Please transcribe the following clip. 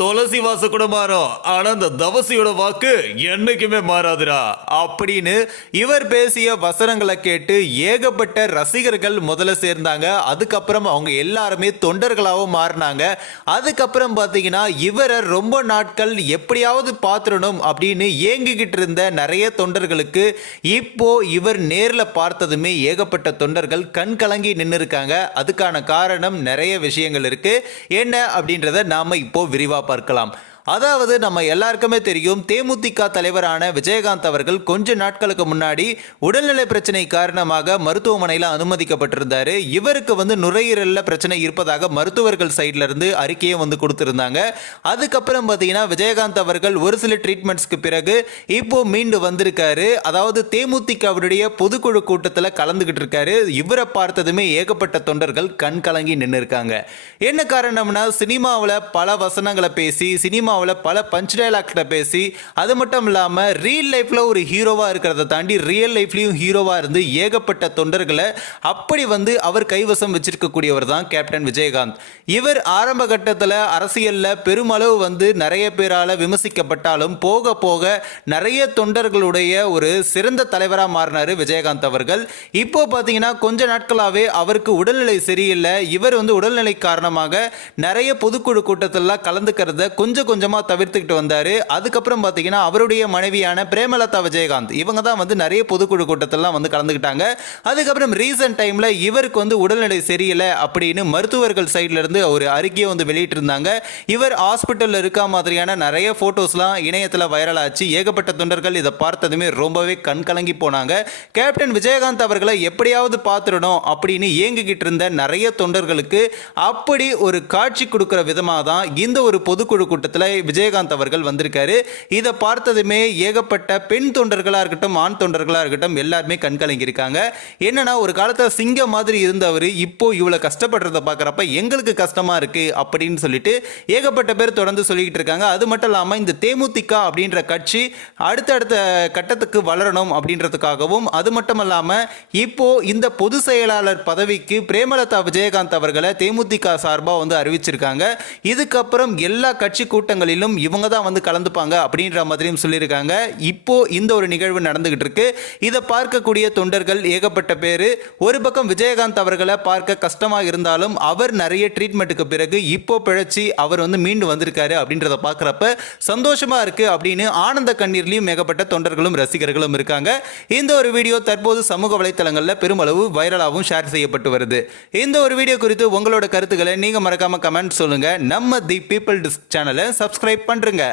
துளசி வாசம் கூட மாறும். ஆனா இந்த தவசியோட வாக்கு என்னைக்குமே மாறாதுடா. அப்படின்னு இவர் பேசிய வசனங்களை கேட்டு ஏகப்பட்ட ரசிகர்கள் முதல்ல சேர்ந்தாங்க. அதுக்கப்புறம் அவங்க எல்லாருமே தொண்டர்களாகவும் மாறினாங்க. அதுக்கப்புறம் பார்த்தீங்கன்னா இவரை ரொம்ப நாட்கள் எப்படியாவது பார்த்துடணும் அப்படின்னு ஏங்கிக்கிட்டு இருந்த நிறைய தொண்டர்களுக்கு இப்போ இவர் நேரில் பார்த்ததுமே ஏகப்பட்ட தொண்டர்கள் கண் கலங்கி நின்று இருக்காங்க அதுக்கான காரணம் நிறைய விஷயங்கள் இருக்கு. என்ன அப்படின்றத நாம இப்போ விரிவாக पर அதாவது நம்ம எல்லாருக்குமே தெரியும் தேமுதிக தலைவரான விஜயகாந்த் அவர்கள் கொஞ்ச நாட்களுக்கு முன்னாடி உடல்நிலை பிரச்சனை காரணமாக மருத்துவமனையில் அனுமதிக்கப்பட்டிருந்தாரு. இவருக்கு வந்து நுரையீரலில் பிரச்சனை இருப்பதாக மருத்துவர்கள் சைட்ல இருந்து அறிக்கையை வந்து கொடுத்திருந்தாங்க. அதுக்கப்புறம் பார்த்தீங்கன்னா விஜயகாந்த் அவர்கள் ஒரு சில ட்ரீட்மெண்ட்ஸ்க்கு பிறகு இப்போ மீண்டு வந்திருக்காரு. அதாவது தேமுதிகவுடைய பொதுக்குழு கூட்டத்தில் கலந்துகிட்டு இருக்காரு. இவரை பார்த்ததுமே ஏகப்பட்ட தொண்டர்கள் கண் கலங்கி நின்று இருக்காங்க என்ன காரணம்னா சினிமாவில் பல வசனங்களை பேசி சினிமா சினிமாவில் பல பஞ்ச் டைலாக்ல பேசி அது மட்டும் இல்லாமல் ரியல் லைஃப்பில் ஒரு ஹீரோவாக இருக்கிறத தாண்டி ரியல் லைஃப்லையும் ஹீரோவாக இருந்து ஏகப்பட்ட தொண்டர்களை அப்படி வந்து அவர் கைவசம் வச்சிருக்கக்கூடியவர் தான் கேப்டன் விஜயகாந்த். இவர் ஆரம்ப கட்டத்தில் அரசியலில் பெருமளவு வந்து நிறைய பேரால் விமர்சிக்கப்பட்டாலும் போக போக நிறைய தொண்டர்களுடைய ஒரு சிறந்த தலைவராக மாறினார் விஜயகாந்த் அவர்கள். இப்போ பார்த்தீங்கன்னா கொஞ்ச நாட்களாகவே அவருக்கு உடல்நிலை சரியில்லை. இவர் வந்து உடல்நிலை காரணமாக நிறைய பொதுக்குழு கூட்டத்திலலாம் கலந்துக்கிறத கொஞ்சம் கொஞ்சமாக தவிர்த்துக்கிட்டு வந்தார். அதுக்கப்புறம் பார்த்தீங்கன்னா அவருடைய மனைவியான பிரேமலதா விஜயகாந்த் இவங்க தான் வந்து நிறைய பொதுக்குழு கூட்டத்திலாம் வந்து கலந்துக்கிட்டாங்க. அதுக்கப்புறம் ரீசன்ட் டைமில் இவருக்கு வந்து உடல்நிலை சரியில்லை அப்படின்னு மருத்துவர்கள் சைட்லேருந்து ஒரு அறிக்கையை வந்து வெளியிட்டிருந்தாங்க. இவர் ஹாஸ்பிட்டலில் இருக்க மாதிரியான நிறைய ஃபோட்டோஸ்லாம் இணையத்தில் வைரல் ஆச்சு. ஏகப்பட்ட தொண்டர்கள் இதை பார்த்ததுமே ரொம்பவே கண் கலங்கி போனாங்க. கேப்டன் விஜயகாந்த் அவர்களை எப்படியாவது பார்த்துடணும் அப்படின்னு ஏங்கிக்கிட்டு இருந்த நிறைய தொண்டர்களுக்கு அப்படி ஒரு காட்சி கொடுக்குற விதமாக தான் இந்த ஒரு பொதுக்குழு கூட்டத்தில் விஜயகாந்த் அவர்கள் வந்திருக்காரு. இதை பார்த்ததுமே ஏகப்பட்ட பெண் தொண்டர்களாக இருக்கட்டும் ஆண் தொண்டர்களாக இருக்கட்டும் எல்லாருமே கண்கலங்கியிருக்காங்க. இருக்காங்க என்னன்னா ஒரு காலத்தில் சிங்கம் மாதிரி இருந்தவர் இப்போ இவ்வளோ கஷ்டப்படுறத பார்க்குறப்ப எங்களுக்கு கஷ்டமாக இருக்கு அப்படின்னு சொல்லிட்டு ஏகப்பட்ட பேர் தொடர்ந்து சொல்லிக்கிட்டு இருக்காங்க. அது மட்டும் இல்லாமல் இந்த தேமுதிக அப்படின்ற கட்சி அடுத்தடுத்த கட்டத்துக்கு வளரணும் அப்படின்றதுக்காகவும் அது மட்டும் இல்லாமல் இப்போ இந்த பொது செயலாளர் பதவிக்கு பிரேமலதா விஜயகாந்த் அவர்களை தேமுதிக சார்பாக வந்து அறிவிச்சிருக்காங்க. இதுக்கப்புறம் எல்லா கட்சி கூட்டங்கள் கூட்டங்களிலும் இவங்க தான் வந்து கலந்துப்பாங்க அப்படின்ற மாதிரியும் சொல்லியிருக்காங்க. இப்போ இந்த ஒரு நிகழ்வு நடந்துகிட்டு இருக்கு இதை பார்க்கக்கூடிய தொண்டர்கள் ஏகப்பட்ட பேர். ஒரு பக்கம் விஜயகாந்த் அவர்களை பார்க்க கஷ்டமாக இருந்தாலும் அவர் நிறைய ட்ரீட்மெண்ட்டுக்கு பிறகு இப்போ பிழைச்சி அவர் வந்து மீண்டு வந்திருக்காரு அப்படின்றத பார்க்குறப்ப சந்தோஷமா இருக்கு அப்படின்னு ஆனந்த கண்ணீர்லையும் ஏகப்பட்ட தொண்டர்களும் ரசிகர்களும் இருக்காங்க. இந்த ஒரு வீடியோ தற்போது சமூக வலைத்தளங்களில் பெருமளவு வைரலாகவும் ஷேர் செய்யப்பட்டு வருது. இந்த ஒரு வீடியோ குறித்து உங்களோட கருத்துக்களை நீங்க மறக்காம கமெண்ட் சொல்லுங்க. நம்ம தி பீப்புள் டிஸ்க் சேனலை சப்ஸ்கிரைப் பண்றேங்க.